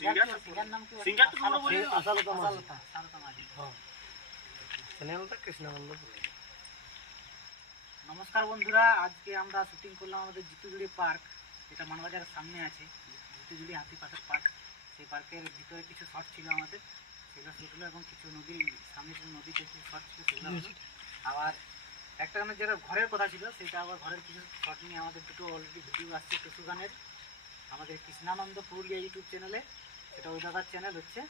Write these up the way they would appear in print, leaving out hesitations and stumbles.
Singer নাম কি? Singer তো আমরা বলি আসালতা মাঝি। চ্যানেলটা কৃষ্ণানন্দ। নমস্কার বন্ধুরা, আজকে আমরা শুটিং করলাম আমাদের জিতুজুড়ি পার্ক, যেটা মানবাজারের সামনে আছে। জিতুজুড়ি হাতি পাথর পার্ক, সেই পার্কের ভিতরে কিছু শট ছিল আমাদের, সেগুলো শুট হলো। এবং কিছু নদীর সামনে কিছু নদীতে কিছু শট ছিল, সেগুলো হলো। আবার একটা গানের যেটা ঘরের কথা ছিল, সেটা আবার ঘরের কিছু শট নিয়ে আমাদের দুটো অলরেডি ভিডিও আসছে টুসু গানের আমাদের কৃষ্ণানন্দ পুরুলিয়া ইউটিউব চ্যানেলে, সেটা ওই দাদার চ্যানেল হচ্ছে।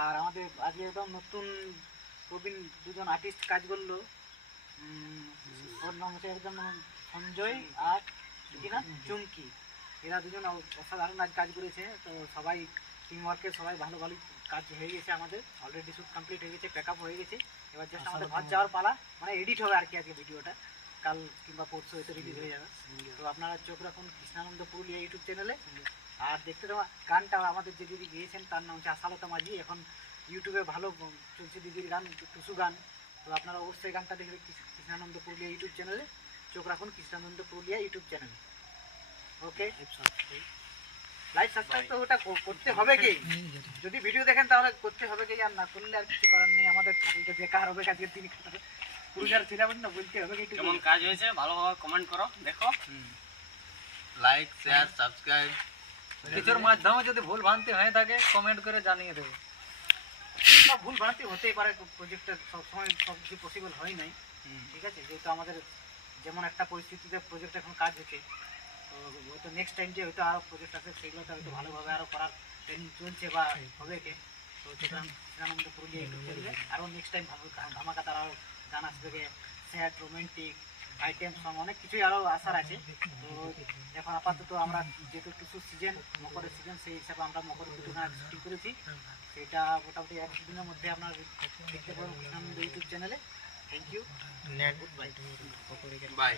আর আমাদের আজকে একদম নতুন প্রবীণ দুজন আর্টিস্ট কাজ করলো। ওর নাম হচ্ছে একজন সঞ্জয় আর কিনা চুমকি। এরা দুজন অসাধারণ আজ কাজ করেছে। তো সবাই টিম ওয়ার্কে সবাই ভালো ভালো কাজ হয়ে গেছে, আমাদের অলরেডি শ্যুট কমপ্লিট হয়ে গেছে, প্যাক আপ হয়ে গেছে। এবার জাস্ট আমাদের ঘর যাওয়ার পালা, মানে এডিট হবে আর কি। আজকে ভিডিওটা কাল কিংবা পরশু হয়তো রিলিজ হয়ে যাবে। তো আপনারা চোখ রাখুন কৃষ্ণানন্দ পুরুলিয়া ইউটিউব চ্যানেলে। আর দেখতে দেওয়া গানটা আমাদের যে দিদি গিয়েছেন তার নাম হচ্ছে আসালতা মাঝি। এখন ইউটিউবে ভালো চলছে দিদির গান, টুসু গান। তো আপনারা অবশ্যই গানটা দেখবে কৃষ্ণানন্দ পুরুলিয়া ইউটিউব চ্যানেলে। চোখ রাখুন কৃষ্ণানন্দ পুরুলিয়া ইউটিউব চ্যানেলে। ওকে, লাইক সাবস্ক্রাইব তো ওটা করতে হবে কি, যদি ভিডিও দেখেন তাহলে করতে হবে কি, আর না করলে আর কিছু করার নেই। আমাদের এটা বেকার হবে কাজের দিন, পুরুলিয়ার ছিলাম না, বলতে হবে কি কেমন কাজ হয়েছে ভালোভাবে কমেন্ট করো। দেখো, লাইক শেয়ার সাবস্ক্রাইব কিছুর মাধ্যমে যদি ভুল ভ্রান্তি হয়ে থাকে কমেন্ট করে জানিয়ে দেবে। ভুল ভ্রান্তি হতেই পারে, প্রজেক্টটা সবসময় সব কিছু পসিবল হয় নাই। ঠিক আছে, যেহেতু আমাদের যেমন একটা পরিস্থিতিতে প্রজেক্ট এখন কাজ হচ্ছে, তো হয়তো নেক্সট টাইম যে হয়তো আরও প্রজেক্ট আছে, সেগুলোতে হয়তো ভালোভাবে আরও করার ট্রেনিং চলছে বা হবে কে। তো সুতরাং কৃষ্ণানন্দ পুরুলিয়া ইউটিউব চ্যানেলে আরও নেক্সট টাইম ভালো ধামাকা তারা আরও গান আসবে, স্যাড রোমান্টিক আইটেম সং অনেক কিছুই আরও আসার আছে। তো এখন আপাতত আমরা যেহেতু টুসু সিজন, মকরের সিজন, সেই হিসাবে আমরা মকরের দুটো গান শুটিং করেছি। সেটা মোটামুটি এক দিনের মধ্যে আপনারা দেখতে পাবেন কৃষ্ণানন্দ ইউটিউব চ্যানেলে। Thank you, good bye.